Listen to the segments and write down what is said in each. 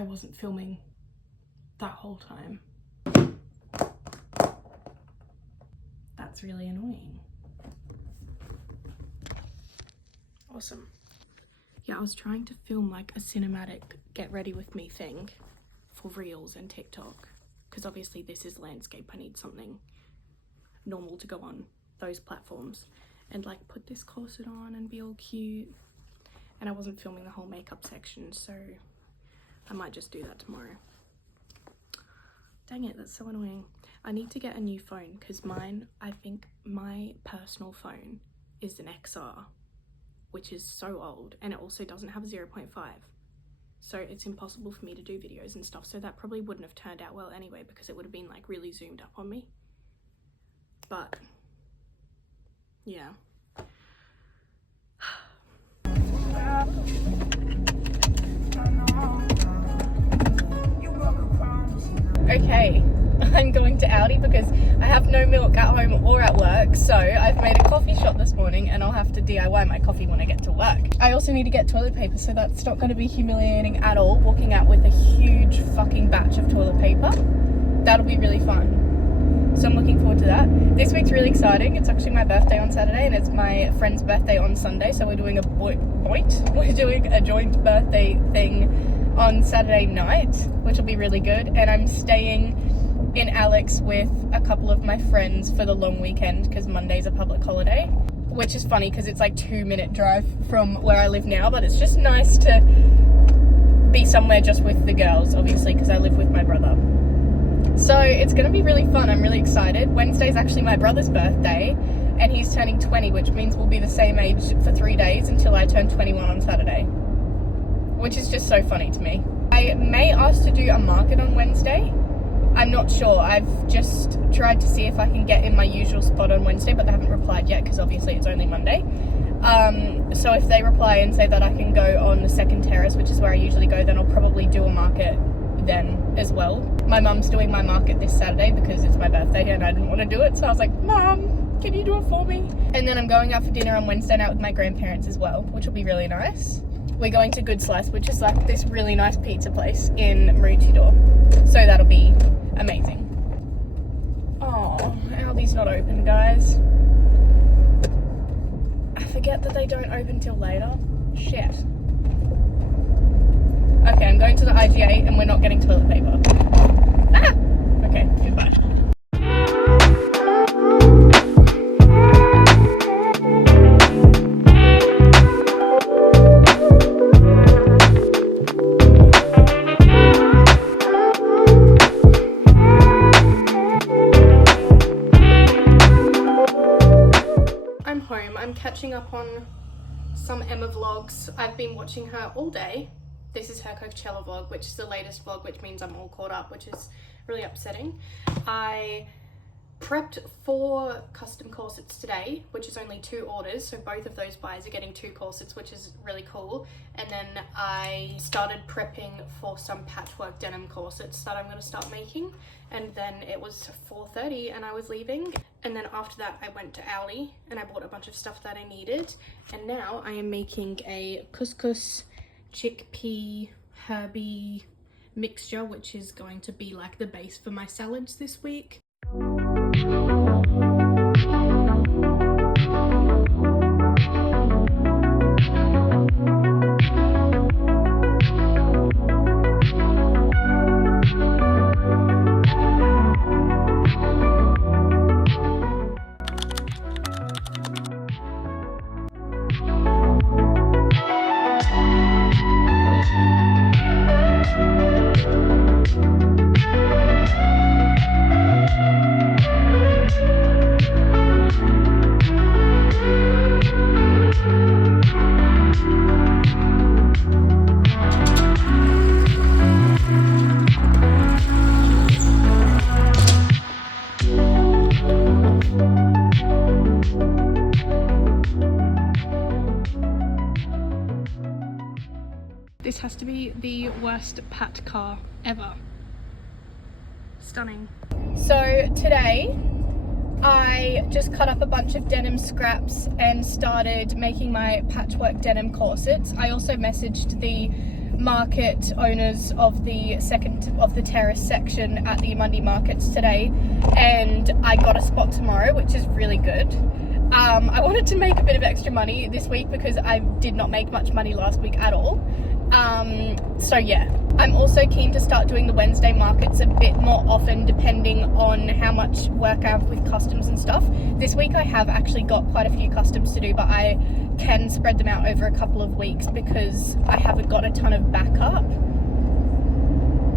I wasn't filming that whole time. That's really annoying. Awesome. Yeah, I was trying to film like a cinematic get ready with me thing for Reels and TikTok, because obviously this is landscape. I need something normal to go on those platforms and like put this corset on and be all cute. And I wasn't filming the whole makeup section, so I might just do that tomorrow. Dang it, that's so annoying. I need to get a new phone because mine, I think my personal phone is an XR, which is so old, and it also doesn't have 0.5. So it's impossible for me to do videos and stuff. So that probably wouldn't have turned out well anyway, because it would have been like really zoomed up on me. But yeah. Okay, I'm going to Aldi because I have no milk at home or at work, so I've made a coffee shop this morning and I'll have to DIY my coffee when I get to work. I also need to get toilet paper, so that's not going to be humiliating at all, walking out with a huge fucking batch of toilet paper. That'll be really fun. So I'm looking forward to that. This week's really exciting. It's actually my birthday on Saturday and it's my friend's birthday on Sunday, so we're doing we're doing a joint birthday thing on Saturday night, which will be really good. And I'm staying in Alex with a couple of my friends for the long weekend because Monday's a public holiday, which is funny because it's like 2-minute drive from where I live now, but it's just nice to be somewhere just with the girls, obviously, because I live with my brother. So it's going to be really fun. I'm really excited. Wednesday's actually my brother's birthday and he's turning 20, which means we'll be the same age for 3 days until I turn 21 on Saturday, which is just so funny to me. I may ask to do a market on Wednesday. I'm not sure. I've just tried to see if I can get in my usual spot on Wednesday, but they haven't replied yet because obviously it's only Monday. So if they reply and say that I can go on the second terrace, which is where I usually go, then I'll probably do a market then as well. My mum's doing my market this Saturday because it's my birthday and I didn't want to do it, so I was like, Mum, can you do it for me? And then I'm going out for dinner on Wednesday night with my grandparents as well, which will be really nice. We're going to Good Slice, which is like this really nice pizza place in Maroochydore, so that'll be amazing. Oh, Aldi's not open, guys. I forget that they don't open till later. Shit. Okay, I'm going to the IGA and we're not getting toilet paper. Ah! Okay, goodbye. I'm home. I'm catching up on some Emma vlogs. I've been watching her all day. This is her Coachella vlog, which is the latest vlog, which means I'm all caught up, which is really upsetting. I prepped 4 custom corsets today, which is only 2 orders, so both of those buys are getting 2 corsets, which is really cool. And then I started prepping for some patchwork denim corsets that I'm going to start making. And then it was 4:30 and I was leaving. And then after that I went to Aldi and I bought a bunch of stuff that I needed. And now I am making a couscous chickpea herby mixture, which is going to be like the base for my salads this week. This has to be the worst pat car ever. Stunning. So today I just cut up a bunch of denim scraps and started making my patchwork denim corsets. I also messaged the market owners of the terrace section at the Monday markets today, and I got a spot tomorrow, which is really good. I wanted to make a bit of extra money this week because I did not make much money last week at all. So yeah, I'm also keen to start doing the Wednesday markets a bit more often, depending on how much work I have with customs and stuff. This week I have actually got quite a few customs to do, but I can spread them out over a couple of weeks because I haven't got a ton of backup.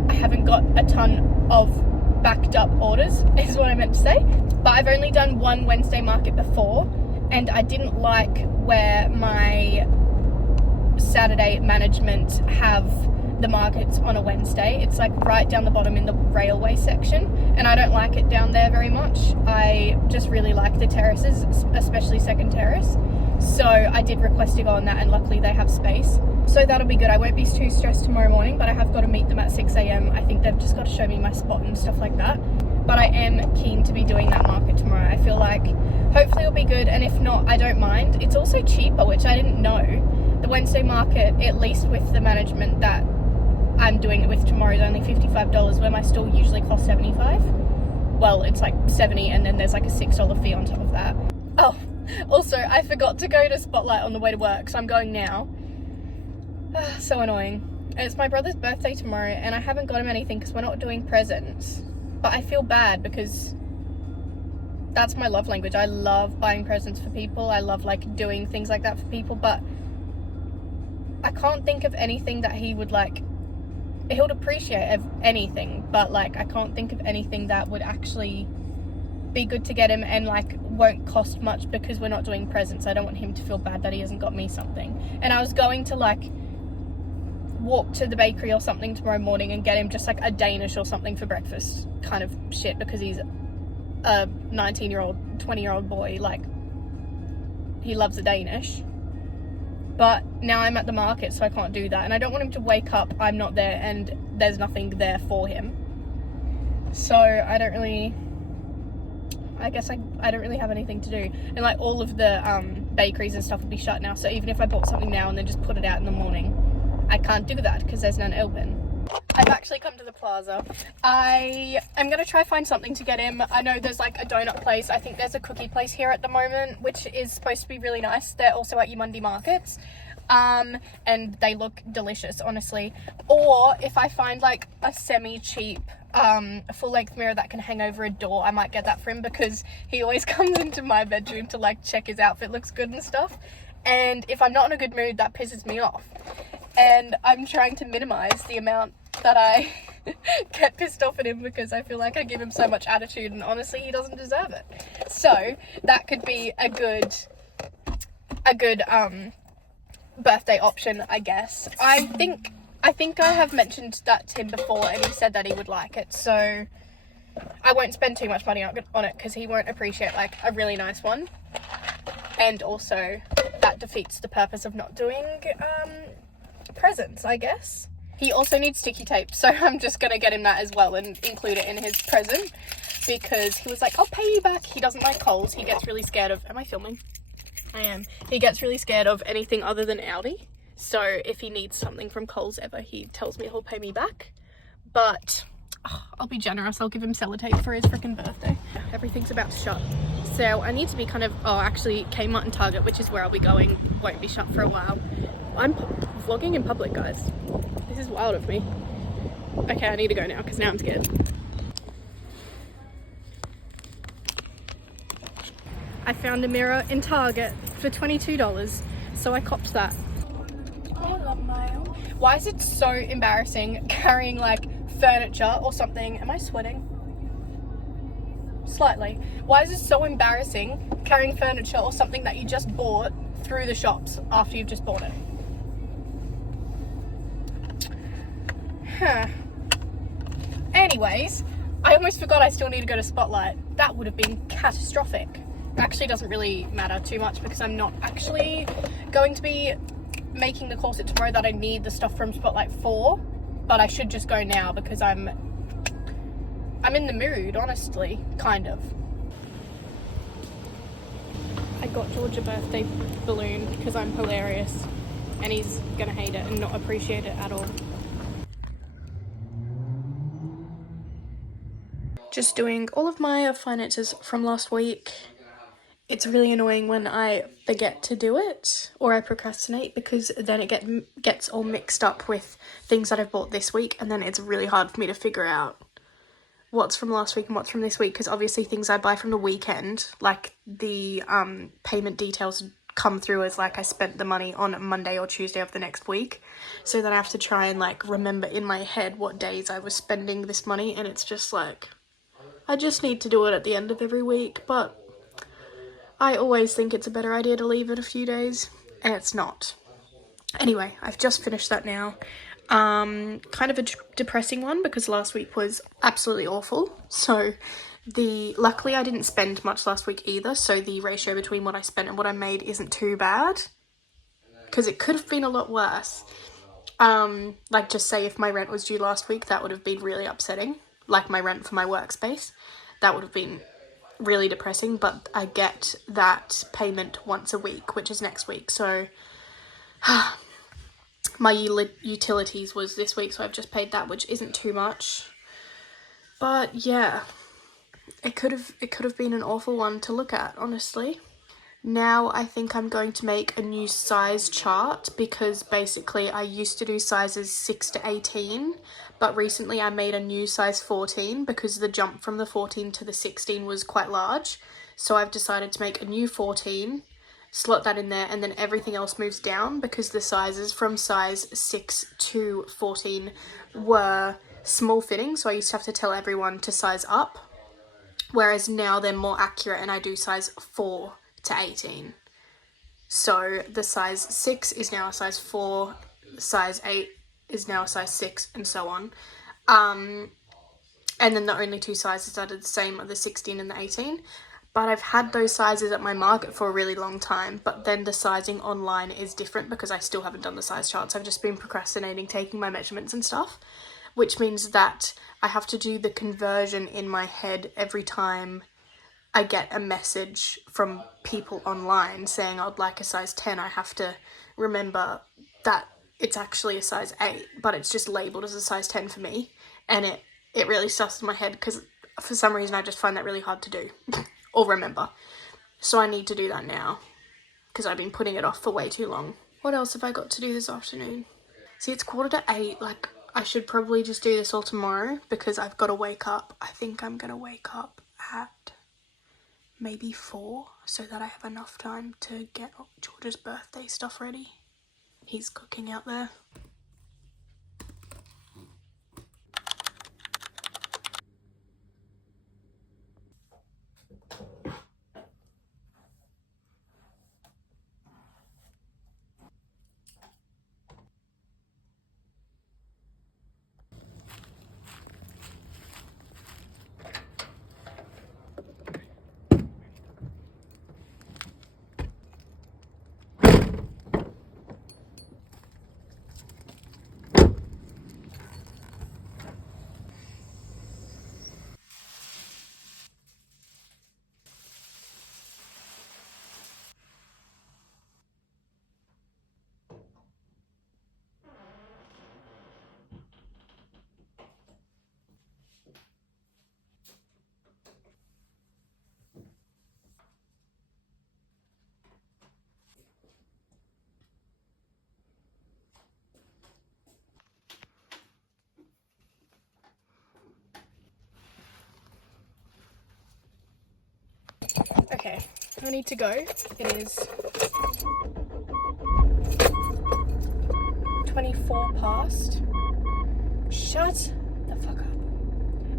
I haven't got a ton of backed up orders, is what I meant to say. But I've only done one Wednesday market before, and I didn't like where my Saturday management have the markets on a Wednesday. It's like right down the bottom in the railway section, and I don't like it down there very much. I just really like the terraces, especially second terrace. So I did request to go on that, and luckily they have space. So that'll be good. I won't be too stressed tomorrow morning, but I have got to meet them at 6 a.m. I think they've just got to show me my spot and stuff like that. But I am keen to be doing that market tomorrow. I feel like hopefully it'll be good, and if not, I don't mind. It's also cheaper, which I didn't know. The Wednesday market, at least with the management that I'm doing it with tomorrow, is only $55, where my store usually costs $75. Well, it's like $70, and then there's like a $6 fee on top of that. Oh, also, I forgot to go to Spotlight on the way to work, so I'm going now. So annoying. It's my brother's birthday tomorrow, and I haven't got him anything because we're not doing presents. But I feel bad because that's my love language. I love buying presents for people. I love like doing things like that for people, but I can't think of anything that he would like. He would appreciate anything, but like I can't think of anything that would actually be good to get him and like won't cost much because we're not doing presents. I don't want him to feel bad that he hasn't got me something. And I was going to like walk to the bakery or something tomorrow morning and get him just like a Danish or something for breakfast kind of shit, because he's a 19-year-old, 20-year-old boy. Like, he loves a Danish. But now I'm at the market, so I can't do that. And I don't want him to wake up, I'm not there, and there's nothing there for him. So I don't really have anything to do. And like all of the bakeries and stuff will be shut now. So even if I bought something now and then just put it out in the morning, I can't do that because there's none open. I've actually come to the plaza. I am going to try find something to get him. I know there's like a donut place. I think there's a cookie place here at the moment, which is supposed to be really nice. They're also at your Monday markets. And they look delicious, honestly. Or if I find like a semi-cheap full-length mirror that can hang over a door, I might get that for him because he always comes into my bedroom to like check his outfit looks good and stuff. And if I'm not in a good mood, that pisses me off. And I'm trying to minimize the amount that I get pissed off at him because I feel like I give him so much attitude, and honestly he doesn't deserve it. So that could be a good birthday option, I guess. I think I have mentioned that to him before, and he said that he would like it, so I won't spend too much money on it because he won't appreciate like a really nice one. And also that defeats the purpose of not doing presents, I guess. He also needs sticky tape, so I'm just gonna get him that as well and include it in his present, because he was like, I'll pay you back. He doesn't like Coles. He gets really scared of, am I filming? I am. He gets really scared of anything other than Aldi. So if he needs something from Coles ever, he tells me he'll pay me back. But I'll be generous. I'll give him sellotape for his freaking birthday. Everything's about to shut. So I need to be kind of, actually Kmart and Target, which is where I'll be going, won't be shut for a while. I'm vlogging in public, guys. This is wild of me. Okay, I need to go now because now I'm scared. I found a mirror in Target for $22, so I copped that. I love my own. Why is it so embarrassing carrying like furniture or something? Am I sweating? Slightly. Why is it so embarrassing carrying furniture or something that you just bought through the shops after you've just bought it? Anyways, I almost forgot I still need to go to Spotlight. That would have been catastrophic. It actually doesn't really matter too much because I'm not actually going to be making the corset tomorrow that I need the stuff from Spotlight for, but I should just go now because I'm in the mood, honestly, kind of. I got George a birthday balloon because I'm hilarious, and he's gonna hate it and not appreciate it at all. Just doing all of my finances from last week. It's really annoying when I forget to do it or I procrastinate, because then it gets all mixed up with things that I've bought this week, and then it's really hard for me to figure out what's from last week and what's from this week, because obviously things I buy from the weekend, like the payment details come through as like I spent the money on Monday or Tuesday of the next week, so then I have to try and like remember in my head what days I was spending this money, and it's just like I just need to do it at the end of every week, but I always think it's a better idea to leave it a few days, and it's not. Anyway, I've just finished that now. Kind of a depressing one because last week was absolutely awful. So luckily I didn't spend much last week either, so the ratio between what I spent and what I made isn't too bad, because it could have been a lot worse. Like just say if my rent was due last week, that would have been really upsetting. Like my rent for my workspace, that would have been really depressing, but I get that payment once a week, which is next week, so my utilities was this week, so I've just paid that, which isn't too much. But yeah, it could have been an awful one to look at, honestly. Now I think I'm going to make a new size chart, because basically I used to do sizes 6 to 18, but recently I made a new size 14 because the jump from the 14 to the 16 was quite large. So I've decided to make a new 14, slot that in there, and then everything else moves down, because the sizes from size 6 to 14 were small fitting, so I used to have to tell everyone to size up, whereas now they're more accurate and I do size 4 to 18. So the size 6 is now a size 4, size 8 is now a size 6, and so on. And then the only two sizes that are the same are the 16 and the 18. But I've had those sizes at my market for a really long time, but then the sizing online is different because I still haven't done the size charts. I've just been procrastinating taking my measurements and stuff, which means that I have to do the conversion in my head every time I get a message from people online saying I'd like a size 10. I have to remember that it's actually a size 8, but it's just labelled as a size 10 for me, and it really stuffs in my head because for some reason I just find that really hard to do or remember. So I need to do that now because I've been putting it off for way too long. What else have I got to do this afternoon? See, it's 7:45, like I should probably just do this all tomorrow because I've got to wake up. I think I'm going to wake up at maybe 4 so that I have enough time to get George's birthday stuff ready. He's cooking out there. Okay, I need to go. It is 24 past. Shut the fuck up.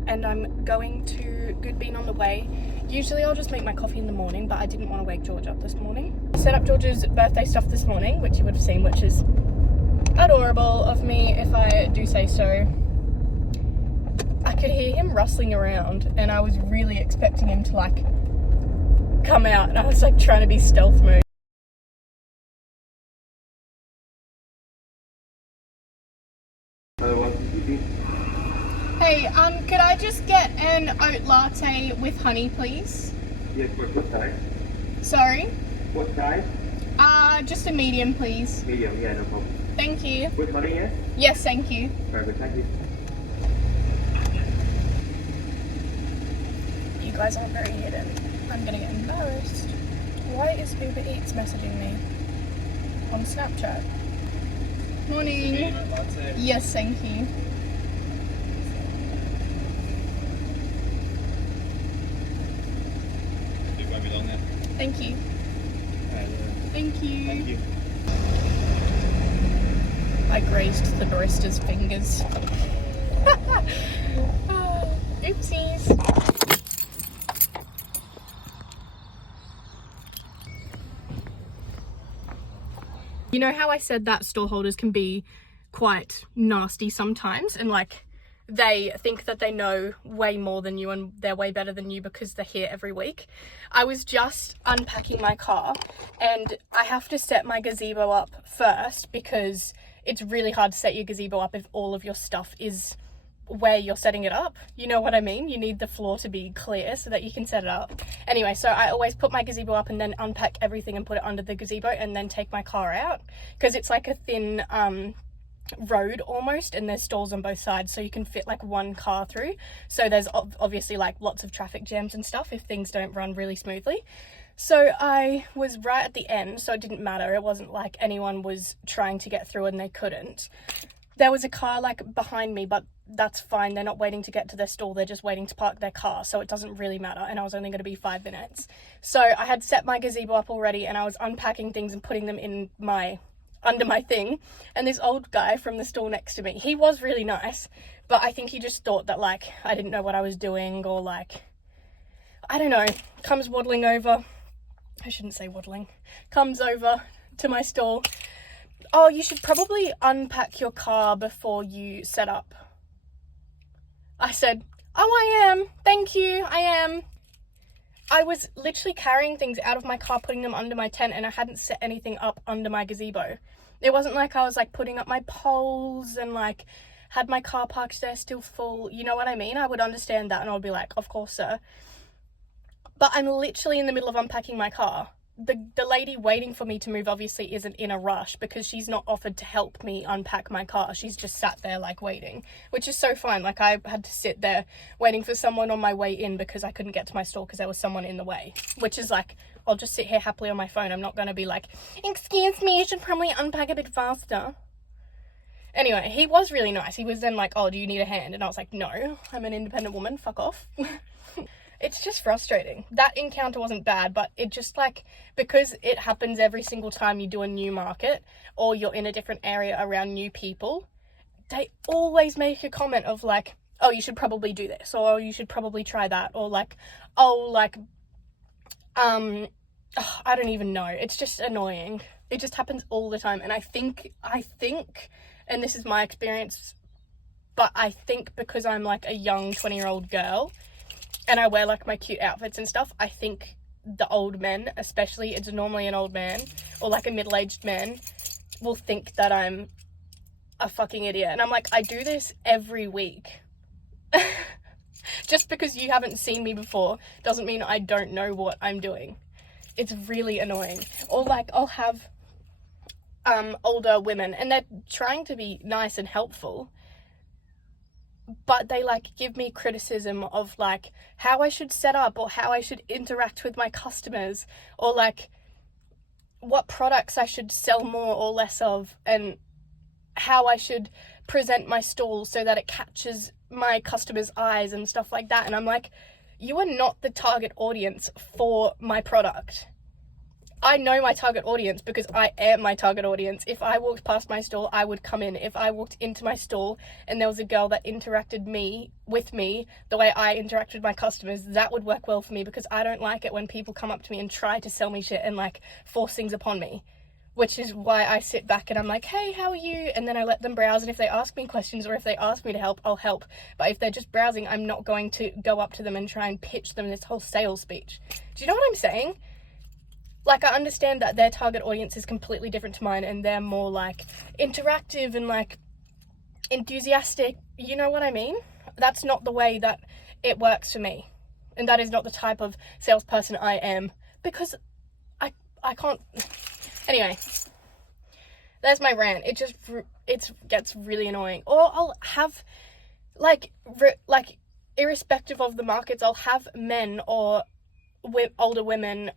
And I'm going to Good Bean on the way. Usually I'll just make my coffee in the morning, but I didn't want to wake George up this morning. I set up George's birthday stuff this morning, which you would have seen, which is adorable of me if I do say so. I could hear him rustling around and I was really expecting him to like come out, and I was like trying to be stealth mode. Hey, could I just get an oat latte with honey, please? Yes, what size? Sorry? What size? Just a medium, please. Medium, yeah, no problem. Thank you. With money, yeah? Yes, thank you. Very good, thank you. You guys aren't very hidden. I'm gonna get embarrassed. Why is Uber Eats messaging me on Snapchat? Morning. Yes, thank you. Thank you. Thank you. Thank you. I grazed the barista's fingers. Oopsies. You know how I said that store holders can be quite nasty sometimes, and like they think that they know way more than you and they're way better than you because they're here every week. I was just unpacking my car and I have to set my gazebo up first because it's really hard to set your gazebo up if all of your stuff is where you're setting it up. You know what I mean? You need the floor to be clear so that you can set it up. Anyway, so I always put my gazebo up and then unpack everything and put it under the gazebo and then take my car out because it's like a thin road almost, and there's stalls on both sides so you can fit like one car through. So there's obviously like lots of traffic jams and stuff if things don't run really smoothly. So I was right at the end, so it didn't matter. It wasn't like anyone was trying to get through and they couldn't. There was a car like behind me, but that's fine. They're not waiting to get to their stall. They're just waiting to park their car. So it doesn't really matter. And I was only going to be 5 minutes. So I had set my gazebo up already and I was unpacking things and putting them in under my thing, and this old guy from the stall next to me, he was really nice, but I think he just thought that like I didn't know what I was doing, or like I don't know, comes waddling over, I shouldn't say waddling, comes over to my stall. Oh, you should probably unpack your car before you set up. I said, oh, I am, thank you, I am. I was literally carrying things out of my car, putting them under my tent, and I hadn't set anything up under my gazebo. It wasn't like I was like putting up my poles and like had my car parked there still full. You know what I mean? I would understand that and I would be like, of course, sir. But I'm literally in the middle of unpacking my car. The lady waiting for me to move obviously isn't in a rush because she's not offered to help me unpack my car. She's just sat there like waiting, which is so fine. Like I had to sit there waiting for someone on my way in because I couldn't get to my store because there was someone in the way, which is like, I'll just sit here happily on my phone. I'm not going to be like, excuse me, you should probably unpack a bit faster. Anyway, he was really nice. He was then like, oh, do you need a hand? And I was like, no, I'm an independent woman, fuck off. It's just frustrating. That encounter wasn't bad, but it just like, because it happens every single time you do a new market or you're in a different area around new people, they always make a comment of like, oh, you should probably do this, or you should probably try that, or like, oh, like, I don't even know. It's just annoying. It just happens all the time. And I think, and this is my experience, but I think because I'm like a young 20-year-old girl, and I wear like my cute outfits and stuff, I think the old men, especially, it's normally an old man or like a middle-aged man, will think that I'm a fucking idiot. And I'm like, I do this every week. Just because you haven't seen me before doesn't mean I don't know what I'm doing. It's really annoying. Or like I'll have older women and they're trying to be nice and helpful, but they like give me criticism of like how I should set up or how I should interact with my customers, or like what products I should sell more or less of, and how I should present my stall so that it catches my customers' eyes and stuff like that. And I'm like, you are not the target audience for my product. I know my target audience because I am my target audience. If I walked past my stall, I would come in. If I walked into my stall and there was a girl that interacted with me the way I interact with my customers, that would work well for me, because I don't like it when people come up to me and try to sell me shit and like force things upon me, which is why I sit back and I'm like, hey, how are you? And then I let them browse, and if they ask me questions or if they ask me to help, I'll help. But if they're just browsing, I'm not going to go up to them and try and pitch them this whole sales speech. Do you know what I'm saying? Like, I understand that their target audience is completely different to mine and they're more like interactive and like enthusiastic. You know what I mean? That's not the way that it works for me. And that is not the type of salesperson I am, because I can't, Anyway, there's my rant. It gets really annoying. Or I'll have, like, irrespective of the markets, I'll have men or older women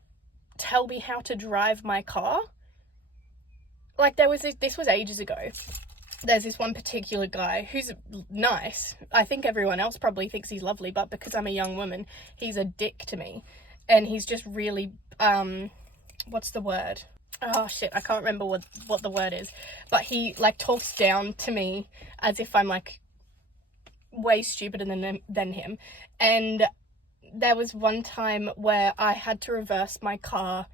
tell me how to drive my car. Like, this was ages ago. There's this one particular guy who's nice. I think everyone else probably thinks he's lovely, but because I'm a young woman, he's a dick to me. And he's just really, what's the word? Oh shit, I can't remember what the word is. But he, like, talks down to me as if I'm, like, way stupider than him. And there was one time where I had to reverse my car.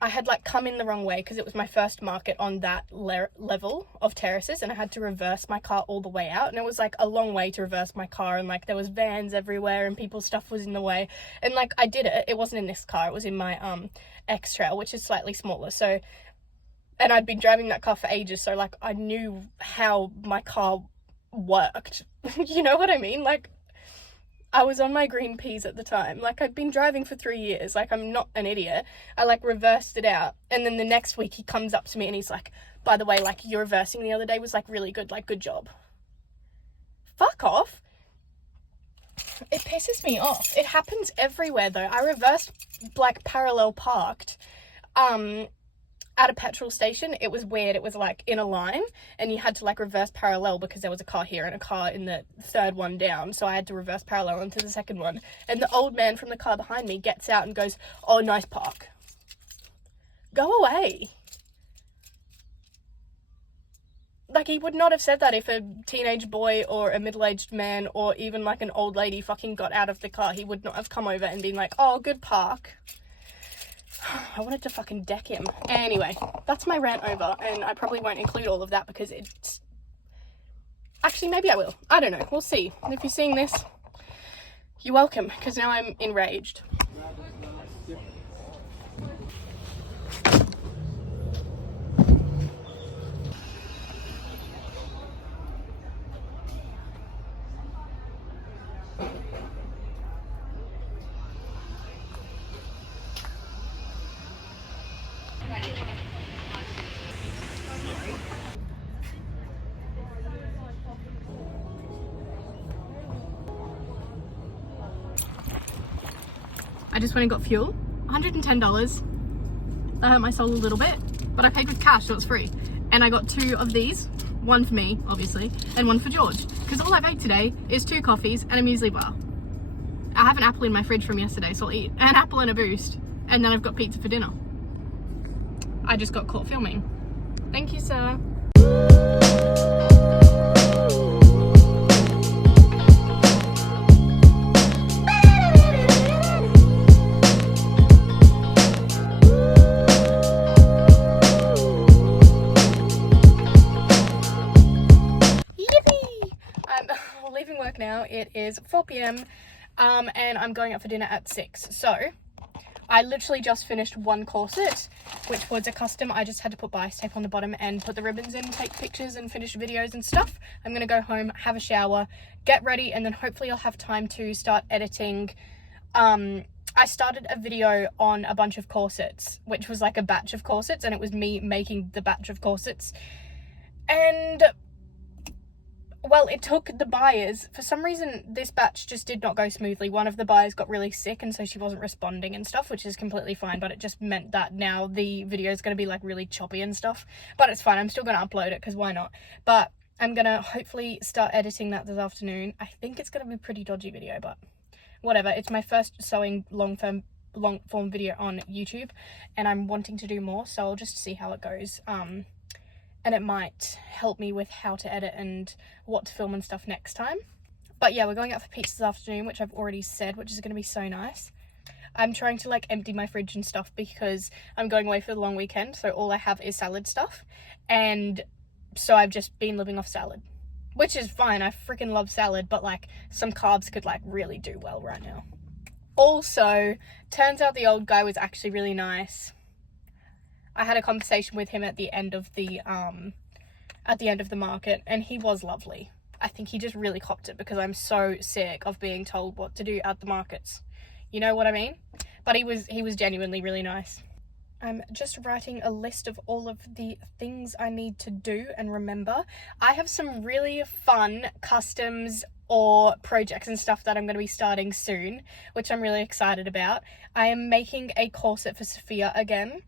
I had, like, come in the wrong way because it was my first market on that level of terraces, and I had to reverse my car all the way out, and it was, like, a long way to reverse my car, and, like, there was vans everywhere and people's stuff was in the way, and, like, I did it. It wasn't in this car, it was in my X-Trail, which is slightly smaller, so, and I'd been driving that car for ages, so, like, I knew how my car worked. You know what I mean? Like, I was on my green peas at the time. Like, I'd been driving for 3 years. Like, I'm not an idiot. I, like, reversed it out. And then the next week he comes up to me and he's like, by the way, like, your reversing the other day was, like, really good. Like, good job. Fuck off. It pisses me off. It happens everywhere, though. I reversed, like, parallel parked, at a petrol station. It was weird. It was, like, in a line, and you had to, like, reverse parallel because there was a car here and a car in the third one down, so I had to reverse parallel into the second one. And the old man from the car behind me gets out and goes, "Oh, nice park." Go away. Like, he would not have said that if a teenage boy or a middle-aged man or even, like, an old lady fucking got out of the car. He would not have come over and been like, "Oh, good park." I wanted to fucking deck him. Anyway, that's my rant over, and I probably won't include all of that because it's... Actually, maybe I will. I don't know. We'll see. If you're seeing this, you're welcome, because now I'm enraged. I just went and got fuel, $110. That hurt my soul a little bit, but I paid with cash, so it's free. And I got 2 of these, one for me, obviously, and one for George, because all I've ate today is 2 coffees and a muesli bar. I have an apple in my fridge from yesterday, so I'll eat an apple and a Boost, and then I've got pizza for dinner. I just got caught filming. Thank you, sir. Leaving work now. It is 4 p.m. And I'm going out for dinner at 6. So I literally just finished one corset, which was a custom. I just had to put bias tape on the bottom and put the ribbons in, take pictures and finish videos and stuff. I'm gonna go home, have a shower, get ready, and then hopefully I'll have time to start editing. I started a video on a bunch of corsets, which was like a batch of corsets, and it was me making the batch of corsets. And well, it took the buyers, for some reason this batch just did not go smoothly. One of the buyers got really sick, and so she wasn't responding and stuff, which is completely fine, but it just meant that now the video is going to be like really choppy and stuff. But it's fine, I'm still going to upload it because why not. But I'm going to hopefully start editing that this afternoon. I think it's going to be a pretty dodgy video, but whatever. It's my first sewing long form video on YouTube, and I'm wanting to do more, so I'll just see how it goes. And it might help me with how to edit and what to film and stuff next time. But yeah, we're going out for pizza this afternoon, which I've already said, which is going to be so nice. I'm trying to like empty my fridge and stuff because I'm going away for the long weekend, so all I have is salad stuff. And so I've just been living off salad, which is fine. I freaking love salad, but like some carbs could like really do well right now. Also, turns out the old guy was actually really nice. I had a conversation with him at the end of the market, and he was lovely. I think he just really copped it because I'm so sick of being told what to do at the markets. You know what I mean? But he was genuinely really nice. I'm just writing a list of all of the things I need to do and remember. I have some really fun customs or projects and stuff that I'm going to be starting soon, which I'm really excited about. I am making a corset for Sophia again,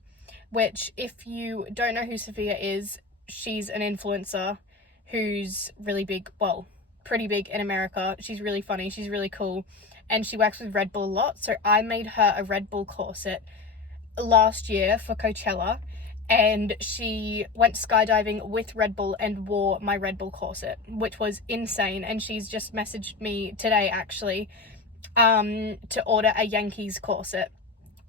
which, if you don't know who Sophia is, she's an influencer who's really big, well, pretty big in America. She's really funny, she's really cool, and she works with Red Bull a lot. So I made her a Red Bull corset last year for Coachella, and she went skydiving with Red Bull and wore my Red Bull corset, which was insane. And she's just messaged me today actually to order a Yankees corset.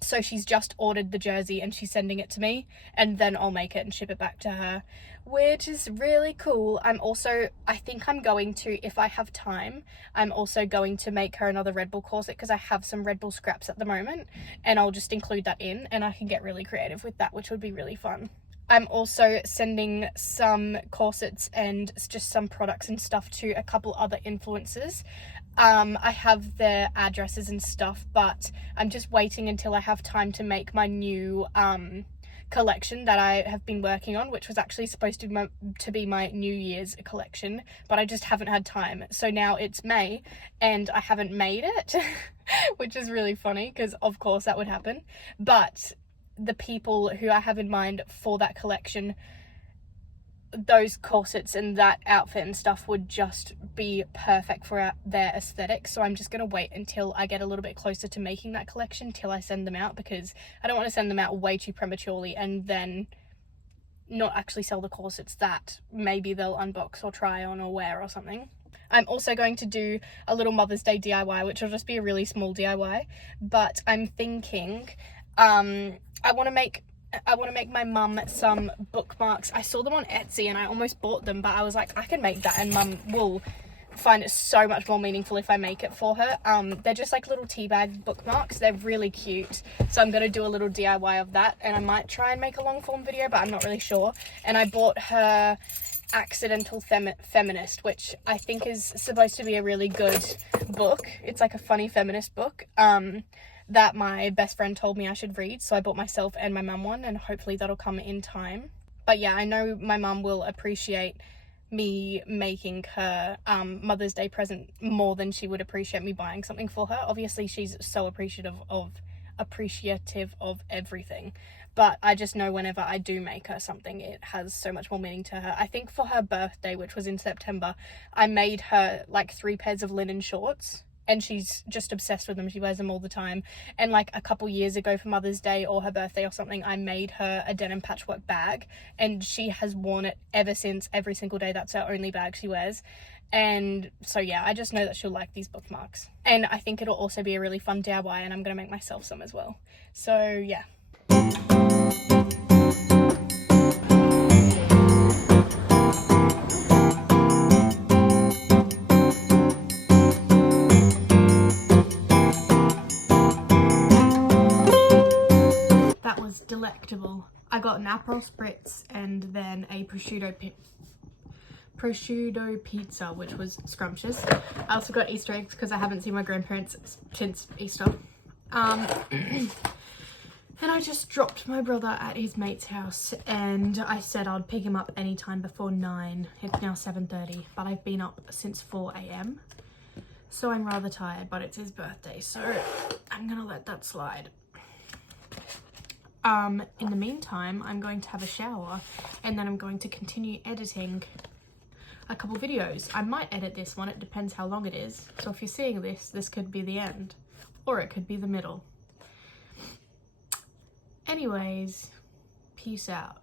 So she's just ordered the jersey and she's sending it to me, and then I'll make it and ship it back to her, which is really cool. I think I'm going to, if I have time, I'm also going to make her another Red Bull corset, because I have some Red Bull scraps at the moment, and I'll just include that in, and I can get really creative with that, which would be really fun. I'm also sending some corsets and just some products and stuff to a couple other influencers. I have their addresses and stuff, but I'm just waiting until I have time to make my new collection that I have been working on, which was actually supposed to be my New Year's collection, but I just haven't had time. So now it's May and I haven't made it, which is really funny because of course that would happen. But the people who I have in mind for that collection, those corsets and that outfit and stuff would just be perfect for their aesthetic. So I'm just going to wait until I get a little bit closer to making that collection till I send them out, because I don't want to send them out way too prematurely and then not actually sell the corsets that maybe they'll unbox or try on or wear or something. I'm also going to do a little Mother's Day DIY, which will just be a really small DIY, but I'm thinking I want to make my mum some bookmarks. I saw them on Etsy and I almost bought them, but I was like, I can make that and mum will find it so much more meaningful if I make it for her. They're just like little tea bag bookmarks. They're really cute. So I'm going to do a little DIY of that, and I might try and make a long form video, but I'm not really sure. And I bought her Accidental Feminist, which I think is supposed to be a really good book. It's like a funny feminist book that my best friend told me I should read, so I bought myself and my mum one, and hopefully that'll come in time. But yeah, I know my mum will appreciate me making her Mother's Day present more than she would appreciate me buying something for her. Obviously she's so appreciative of everything, but I just know whenever I do make her something, it has so much more meaning to her. I think for her birthday, which was in September, I made her like 3 pairs of linen shorts, and she's just obsessed with them. She wears them all the time. And like a couple years ago for Mother's Day or her birthday or something, I made her a denim patchwork bag, and she has worn it ever since, every single day. That's her only bag she wears. And so yeah, I just know that she'll like these bookmarks, and I think it'll also be a really fun DIY, and I'm gonna make myself some as well. So yeah. Delectable. I got an Aperol Spritz and then a prosciutto pizza, which was scrumptious. I also got Easter eggs because I haven't seen my grandparents since Easter. And I just dropped my brother at his mate's house, and I said I'd pick him up anytime before 9. It's now 7:30, but I've been up since 4 a.m. So I'm rather tired, but it's his birthday, so I'm gonna let that slide. In the meantime, I'm going to have a shower, and then I'm going to continue editing a couple videos. I might edit this one, it depends how long it is. So if you're seeing this, this could be the end, or it could be the middle. Anyways, peace out.